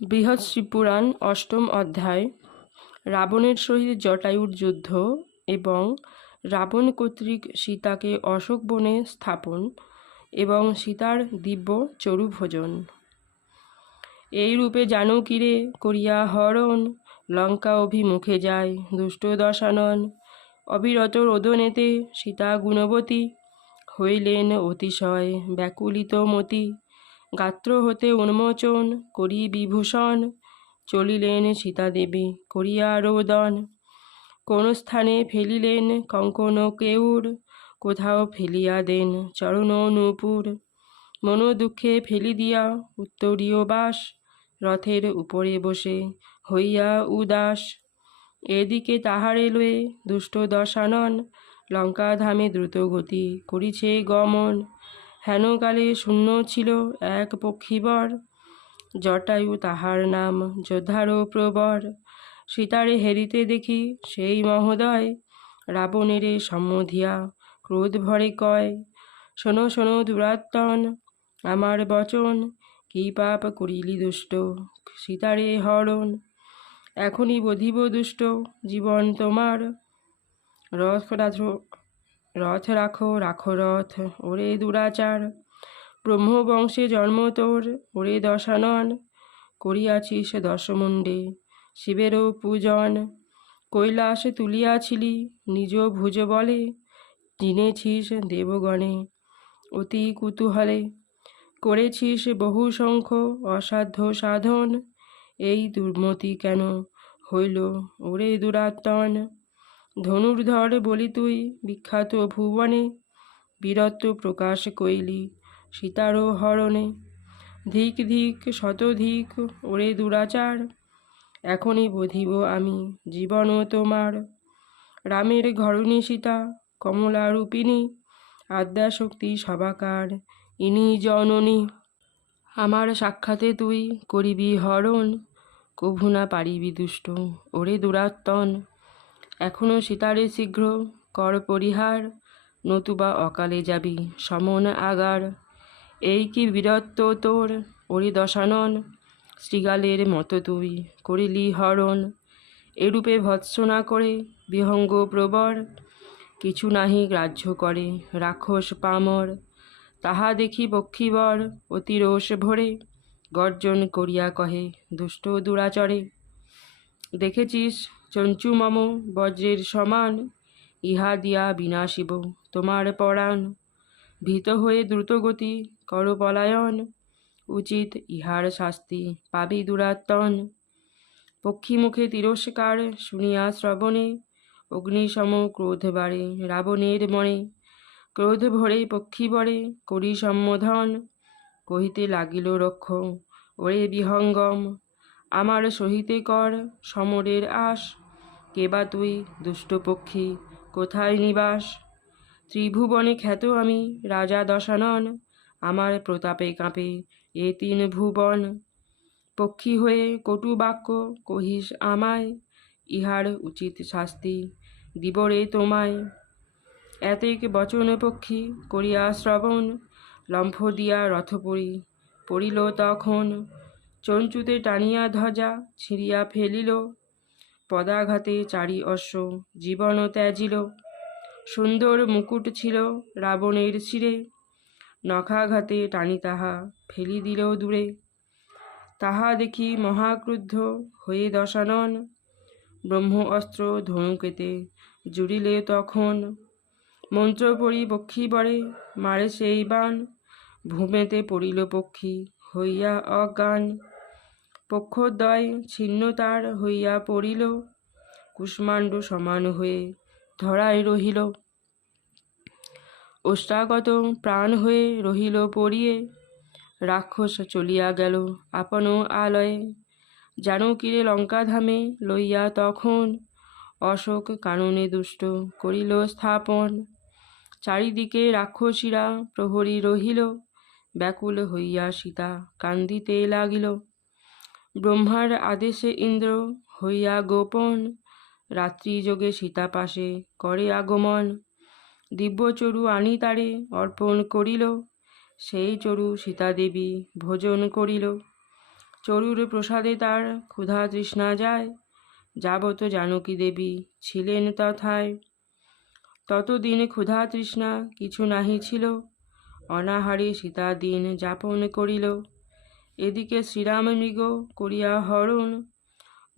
বৃহৎ অষ্টম অধ্যায়, রাবণের সহিত জটায়ুর যুদ্ধ এবং রাবণ কর্তৃক সীতাকে অশোক বনে স্থাপন এবং সীতার দিব্য চরুভোজন। এই রূপে জানকীরে করিয়া হরণ, লঙ্কা অভিমুখে যায় দুষ্ট দশানন। অবিরত রোদনেতে সীতা গুণবতী হইলেন অতিশয় ব্যাকুলিত মতি। গাত্র হতে উন্মোচন করি বিভূষণ, চলিলেন সীতাদেবী করিয়া রোদন। কোন স্থানে ফেলিলেন কঙ্কন কেউর, কোথাও ফেলিয়া দেন চরণ নূপুর মন দুঃখে ফেলি দিয়া উত্তরীয় বাস, রথের উপরে বসে হইয়া উদাস। এদিকে তাহারে লয়ে দুষ্ট দশানন, লঙ্কাধামে দ্রুত গতি করিছে গমন। হেনকালে শূন্য ছিল এক পক্ষীবর। জটায়ু তাহার নাম যোদ্ধারও প্রবর। সীতারে হেরিতে দেখি সেই মহোদয়, রাবণেরে সম্মধিয়া ক্রোধ ভরে কয়, শোনো শোনো দুরাত্তন আমার বচন, কি পাপ করিলি দুষ্ট, সীতারে হরণ, এখনই বধিব দুষ্ট, জীবন তোমার। রথ রথ রাখো রাখো রথ, ওরে দুরাচার। ব্রহ্মবংশে জন্ম তোর, ওরে দশানন, করিয়াছিস দশমুণ্ডে শিবেরও পূজন। কৈলাস তুলিয়াছিলি, নিজ ভুজ বলে চিনেছিস দেবগণে অতি কুতূহলে। করেছিস বহু সংখ্য অসাধ্য সাধন, এই দুর্মতি কেন হইল ওরে দুরাত্তন ধনুর্ধর বলি তুই, বিখ্যাত ভুবনে। বীরত্ব প্রকাশ কইলি সীতারও হরণে। ধিক ধিক শতধিক ওরে দুরাচার, এখনই বধিব আমি জীবনও তোমার। রামের ঘরণী সীতা, কমলা রূপিণী, আদ্যাশক্তি সবাকার, ইনি জননী। আমার সাক্ষাতে তুই করিবি হরণ, কভু না পারিবি দুষ্ট, ওরে দুরাত্তন। এখনও সীতারে শীঘ্র কর পরিহার, নতুবা অকালে যাবি সমন আগার। এই কি বীরত্ব তোর ওরে দশানন শ্রীগালের মতো তুই করিলি হরণ। এরূপে ভৎসনা করে বিহঙ্গ প্রবর। কিছু নাহি গ্রাহ্য করে রাক্ষস পামর। তাহা দেখি পক্ষীবর অতিরোষ ভরে, গর্জন করিয়া কহে, দুষ্ট দুরাচরে, দেখেছিস চঞ্চু মম, বজ্রের সমান, ইহা দিয়া বিনাশিব তোমার পরাণ। ভীত হয়ে দ্রুতগতি কর পলায়ন, উচিত ইহার শাস্তি পাবি দুরাত্তন পক্ষীমুখে তিরস্কার শুনিয়া শ্রবণে অগ্নিসম ক্রোধ বাড়ে রাবণের মনে। ক্রোধ ভরে পক্ষী বরে করি সম্বোধন, কহিতে লাগিল রক্ষ, ওরে বিহঙ্গম, আমার সহিতে কর সমরের আশ। কেবা তুই, দুষ্ট পক্ষী? কোথায় নিবাস? ত্রিভুবনে খ্যাত আমি, রাজা দশানন। আমার প্রতাপে কাঁপে এ তিন ভুবন। পক্ষী হয়ে কটু বাক্য কহিস আমায়, ইহার উচিত শাস্তি দিবরে তোমায়। এতেক বচন পক্ষী করিয়া শ্রবণ, লম্ফ দিয়া রথপুরী পড়িল তখন। চঞ্চুতে টানিয়া ধ্বজা ছিঁড়িয়া ফেলিল পদাঘাতে চারি অশ্ব জীবন ত্যাজিল। সুন্দর মুকুট ছিল রাবণের শিরে। নখাঘাতে টানি তাহা ফেলি দিল দূরে। তাহা দেখি মহাক্রুদ্ধ হয়ে দশানন। ব্রহ্ম অস্ত্র ধনুকেতে জুড়িলে তখন। মন্ত্র পড়ি পক্ষী বরে, মারে সেই বান। ভূমেতে পড়িল পক্ষী হইয়া অজ্ঞান। পক্ষদ্বয় ছিন্নতার হইয়া পড়িল। কুষ্মাণ্ড সমান হয়ে ধরায় রহিল। ওষ্ঠাগত প্রাণ হয়ে রহিল পড়িয়ে। রাক্ষস চলিয়া গেল আপন আলয়ে। জানকীরে লঙ্কাধামে লইয়া তখন অশোক কাননে দুষ্ট করিল স্থাপন। চারিদিকে রাক্ষসীরা প্রহরী রহিল। ব্যাকুল হইয়া সীতা কান্দিতে লাগিল। ব্রহ্মার আদেশে ইন্দ্র হইয়া গোপন রাত্রি যোগে সীতা পাশে করে আগমন। দিব্য দিব্যচরু আনি তারে অর্পণ করিল, সেই চরু সীতাদেবী ভোজন করিল। চরুর প্রসাদে তার ক্ষুধা তৃষ্ণা যায় যাবত জানকী দেবী ছিলেন তথায়। ততদিন ক্ষুধা তৃষ্ণা কিছু নাহি ছিল, অনাহারে সীতা দিন যাপন করিল। এদিকে শ্রীরাম মৃগ করিয়া হরণ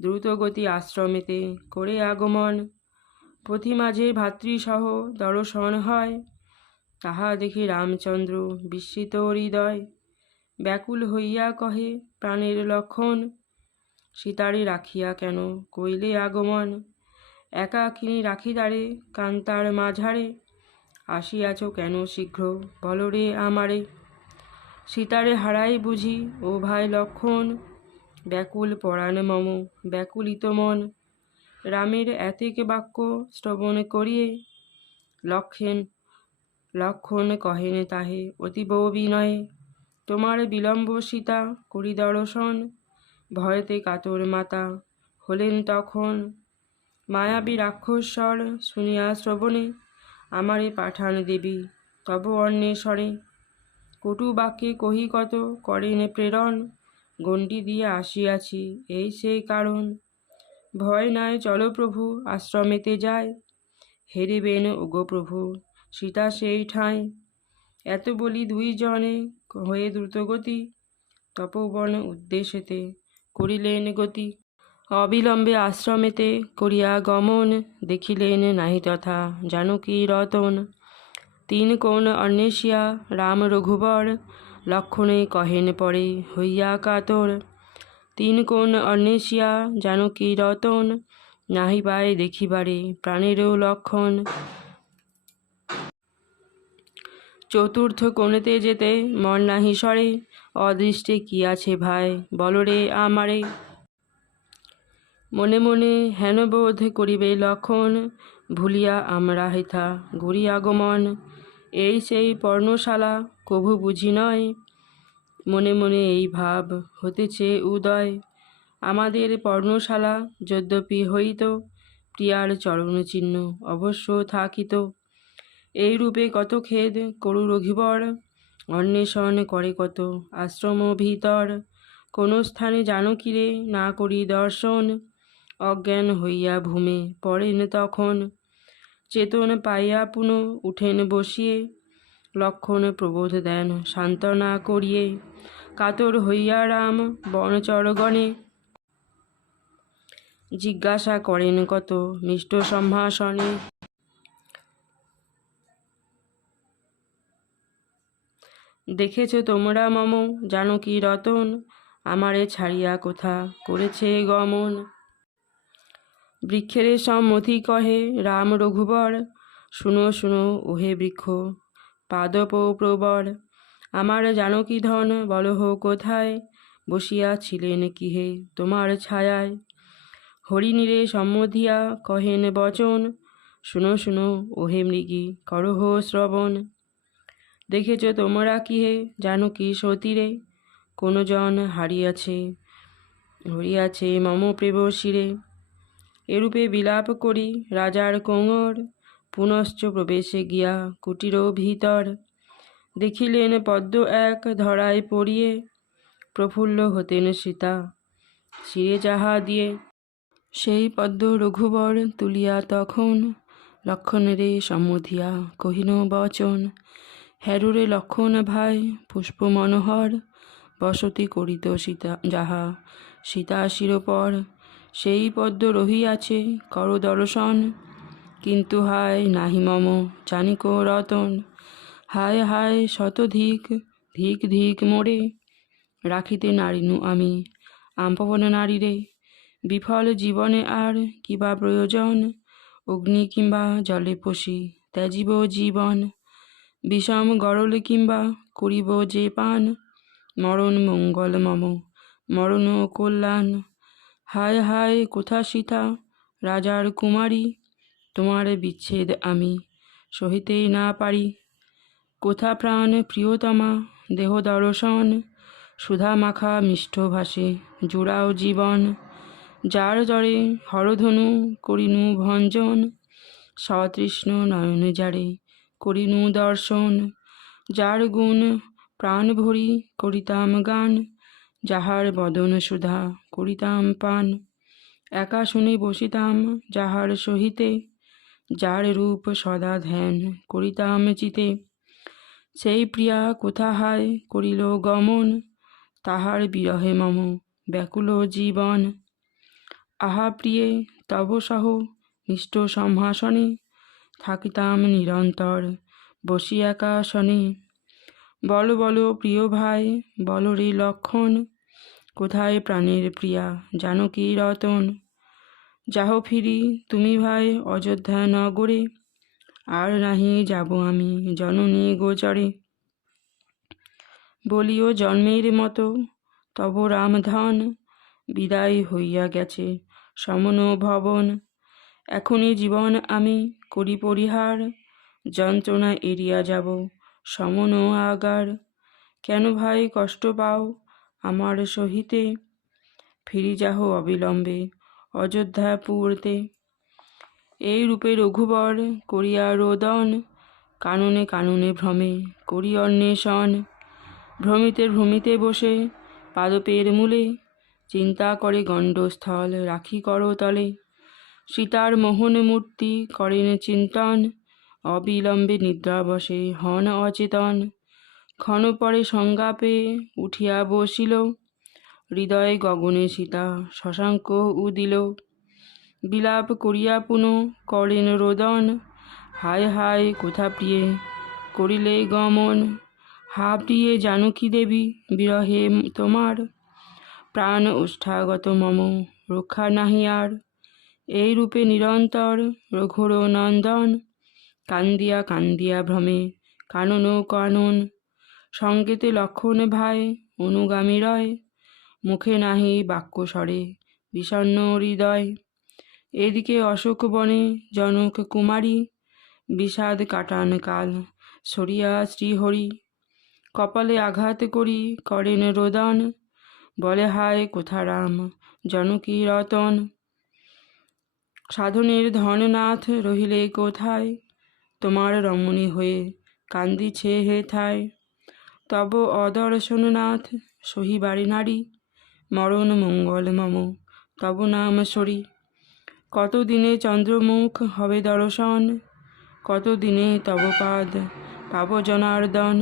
দ্রুতগতি আশ্রমেতে করে আগমন। পথি মাঝে ভাতৃসহ দর্শন হয়, তাহা দেখি রামচন্দ্র বিস্মিত হৃদয়। ব্যাকুল হইয়া কহে, প্রাণের লক্ষণ, সীতারে রাখিয়া কেন কইলে আগমন? একাকিনী রাখিদারে, কান্তার মাঝারে, আসিয়াছ কেন শীঘ্র বলরে আমারে? সীতারে হারাই বুঝি, ও ভাই লক্ষণ। ব্যাকুল পরাণ মম, ব্যাকুলিত মন। রামের এতেক বাক্য শ্রবণ করিয়ে লক্ষণ লক্ষণ কহেন তাহে অতীব বিনয়ে তোমার বিলম্ব সীতা, করি দর্শন। ভয়তে কাতর মাতা হলেন তখন। মায়াবী রাক্ষসস্বর শুনিয়া শ্রবণে, আমারে পাঠান দেবী, তব অন্বেষণে। কটু বাক্যে কহি কত করেন প্রেরণ? গণ্ডি দিয়ে আসিয়াছি, এই সেই কারণ। ভয় নাই, চলো প্রভু, আশ্রমেতে যায় হেরিবেন, ওগো প্রভু, সীতা সেই ঠাঁই। এত বলি দুই জনে হয়ে দ্রুতগতি, তপবন উদ্দেশ্যেতে করিলেন গতি। অবিলম্বে আশ্রমেতে করিয়া গমন দেখিলেন নাহি তথা জানকী রতন? তিন কোণ অন্বেষিয়া রাম রঘুবর, লক্ষণে কহেন পরে হইয়া কাতর। তিন কোণ অন্বেষিয়া জানকী রতন, নাহি পায় দেখিবারে প্রাণেরও লক্ষণ। চতুর্থ কোণেতে যেতে মন নাহি সরে, অদৃষ্টে কি আছে ভাই বলরে আমারে। মনে মনে হেন বোধ করিবে লক্ষণ, ভুলিয়া আমরা হেথা ঘুরি আগমন। এই সেই পর্ণশালা, কভু বুঝি নয়। মনে মনে এই ভাব হতেছে উদয়। আমাদের পর্ণশালা যদ্যপি হইত, প্রিয়ার চরণ চিহ্ন অবশ্য থাকিত। এই রূপে কত খেদ করু রঘিবর, অন্বেষণ করে কত আশ্রম ভিতর। কোন স্থানে জানো কিরে না করি দর্শন। অজ্ঞান হইয়া ভূমে পড়েন তখন। চেতন পাইয়া পুনঃ উঠেন বসিয়ে, লক্ষণ প্রবোধ দেন সান্ত্বনা করিয়ে, কাতর হইয়া রাম বনচরগণে জিজ্ঞাসা করেন কত মিষ্ট সম্ভাষণে? দেখেছ তোমরা মম, জানো কি রতন? আমারে ছাড়িয়া কোথা করেছে গমন? বৃক্ষের সম্মতি কহে রাম রঘুবর। শুনো শুনো, ওহে বৃক্ষ, পাদপ প্রবর, আমার জানকী ধন বলহ কোথায়? বসিয়া ছিলেন কিহে তোমার ছায়ায়? হরিণীরে সম্মধিয়া কহেন বচন, শুনো শুনো, ওহে মৃগী করহ শ্রবণ। দেখেছ তোমরা কিহে, জানো কি সতীরে? কোনো জন হারিয়াছে, হরিয়াছে মম প্রেবশিরে। এরূপে বিলাপ করি রাজার কোঙর। পুনশ্চ প্রবেশে গিয়া কুটির ভিতর। দেখিলেন পদ্ম এক ধরায় পড়িয়ে, প্রফুল্ল হতেন সীতা শিরে যাহা দিয়ে। সেই পদ্ম রঘুবর তুলিয়া তখন লক্ষণেরে সম্মধিয়া কহিন, বচন হ্যারুরে লক্ষণ ভাই পুষ্প মনোহর বসতি করিত সীতা, যাহা সীতা শিরোপর সেই পদ্ম রহিয়াছে কর দর্শন। কিন্তু হায় নাহি মম, জানিক রতন। হায় হায় শতধিক, ধিক ধিক মোরে, রাখিতে নারিনু আমি আম্পবন নারীরে বিফল জীবনে আর কিবা প্রয়োজন? অগ্নি কিংবা জলে পশি, ত্যাজিব জীবন। বিষম গরল কিংবা করিব যে পান? মরণ মঙ্গল মম, মরণ কল্যাণ। হায় হায় কোথা সীতা? রাজার কুমারী, তোমার বিচ্ছেদ আমি সহিতেই না পারি। কোথা প্রাণ প্রিয়তমা, দেহ দর্শন, সুধা মাখা মিষ্ট ভাসে, জুড়াও জীবন। যার জরে হরধনু করিনু ভঞ্জন, সতৃষ্ণ নয়ন যারে করিনু দর্শন। যার গুণ প্রাণ ভরি করিতাম গান যাহার বদন সুধা করিতাম পান। একা শুনে বসিতাম যাহার সহিতে, যার রূপ সদা ধ্যান করিতাম চিতে। সেই প্রিয়া কোথা হায় করিল গমন? তাহার বিরহে মম ব্যাকুল জীবন। আহা প্রিয়ে, তব সহ মিষ্ট সম্ভাষণে থাকিতাম নিরন্তর বসি একাশনে বল, বলো, প্রিয় ভাই, বল রে লক্ষণ, কোথায় প্রাণের প্রিয়া? জানকী রতন? যাহ ফিরি তুমি ভাই অযোধ্যা নগরে, আর নাহি যাব আমি জননী গোচরে। বলিও জন্মের মতো, তব রামধন বিদায় হইয়া গেছে সমন ভবন। এখনই জীবন আমি করি পরিহার, যন্ত্রণা এড়িয়া যাব। সমন আগার। কেন ভাই কষ্ট পাও আমার সহিতে? ফিরি যাহ অবিলম্বে অযোধ্যাপুরতে এই রূপে রঘুবর করিয়া রোদন, কাননে কাননে ভ্রমে করি অন্বেষণ। ভ্রমিতে ভ্রমিতে বসে পাদপের মূলে চিন্তা করে গণ্ডস্থল রাখি করতলে সীতার মোহন মূর্তি করেন চিন্তন অবিলম্বে নিদ্রা বসে হন অচেতন। ক্ষণ পরে সংজ্ঞা পেয়ে উঠিয়া বসিল। হৃদয়ে গগনে সীতা শশাঙ্ক উদিল। বিলাপ করিয়া পুনঃ করেন রোদন। হায় হায়, কোথা প্রিয়ে করিলে গমন? হা প্রিয়ে জানকী দেবী, বিরহে তোমার। প্রাণ ওষ্ঠাগত মম, রক্ষা নাহি আর। এই রূপে নিরন্তর রঘুর নন্দন। কান্দিয়া কান্দিয়া ভ্রমে, কানন কানন। সঙ্গেতে লক্ষণ ভাই অনুগামী রয়। মুখে নাহি বাক্য স্বরে বিষণ্ন হৃদয়। এদিকে অশোক বনে, জনক কুমারী। বিষাদ কাটান কাল, সরিয়া শ্রীহরি। কপালে আঘাত করি, করেন রোদন। বলে হায় কোথা রাম, জনকী রতন। সাধনের ধননাথ রহিলে কোথায়? তোমার রমণী হয়ে কান্দিছে হে থায় তব অদর্শননাথ সহিবারে নারী, মরণ মঙ্গল মম, তব নাম সরি। কতদিনে চন্দ্রমুখ হবে দর্শন, কতদিনে তব পাদ পাব জনার্দন।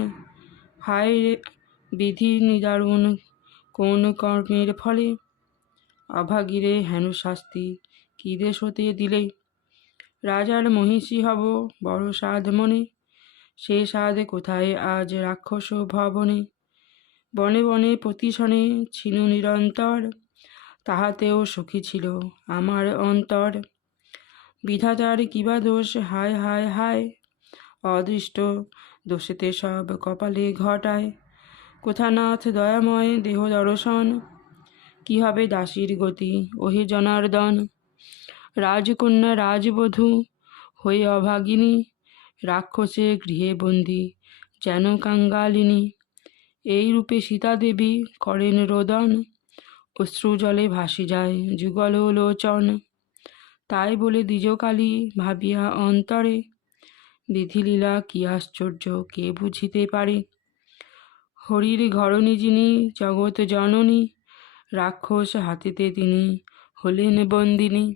হায় বিধি নিদারুণ, কোন কর্মের ফলে? অভাগীরে হেন শাস্তি কি দেশ হতে দিলে? রাজার মহিষী হব, বড় সাধ মনে সে সাধ কোথায় আজ রাক্ষস ভবনে? বনে বনে প্রতিশনে ছিল নিরন্তর, তাহাতেও সুখী ছিল আমার অন্তর। বিধাতার কিবা দোষ? হায় হায় হায়, অদৃষ্ট দোষেতে সব কপালে ঘটায়। কোথানাথ দয়াময় দেহ দর্শন? কি হবে দাসীর গতি? ওহে জনার্দন রাজকন্যা রাজবধূ হয়ে অভাগিনী, রাক্ষসে গৃহে বন্দী, যেন কাঙ্গালিনী। এই রূপে সীতাদেবী করেন রোদন, অশ্রু জলে ভাসি যায় যুগল লোচন। তাই বলে দ্বিজকালী ভাবিয়া অন্তরে, বিধিলীলা কি আশ্চর্য, কে বুঝিতে পারে? হরির ঘরণী যিনি, জগৎ জননী, রাক্ষস হাতিতে তিনি হলেন বন্দিনী।